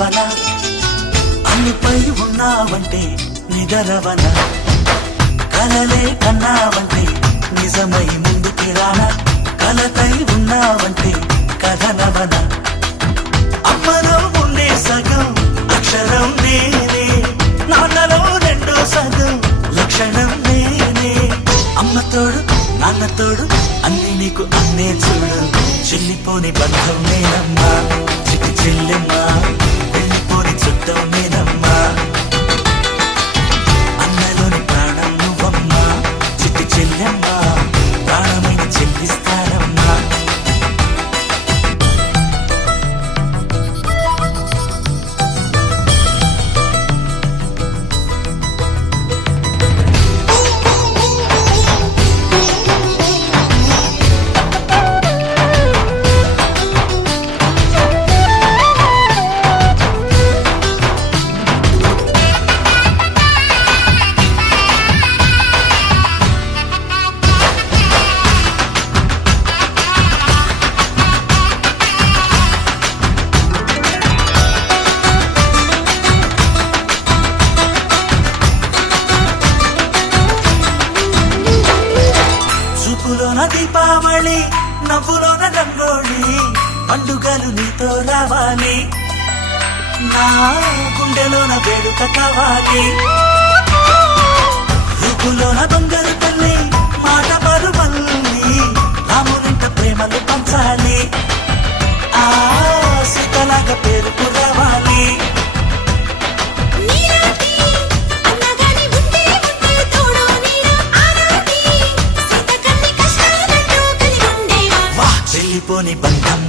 కలవన అన్నిపై ఉన్నావంటే నిదరవన కలలే కన్నావంటే నిజమై ముందుకి రానా కలతై ఉన్నావంటే కథనవన అమ్మలో ఉండే సగం అక్షరం నేనే నాన్నలో రెండో సగం లక్షణం నేనే అమ్మతోడు నాన్నతోడు అన్ని నీకు అన్నే చూడు చెల్లిపోని బంధం నేనమ్మా చిట్టి చెల్లెమ్మా వెళ్ళిపోని చుట్టం నేనమ్మా అన్నలోని ప్రాణం నువ్వమ్మా చిట్టి చెల్లెమ్మా ప్రాణమైన చెల్లిస్తానమ్మా చూపులోన దీపావళి నవ్వులోన రంగోళి పండుగలు నీతో రావాలి నా గుండెలోన వేడుక కావాలి రూపులోన దొంగలు తల్లి మాట పరుమల్లి రామునింట ప్రేమలు పంచాలి ఆ సీతలాగా పేరుకు రావాలి చెల్లిపోని బంధం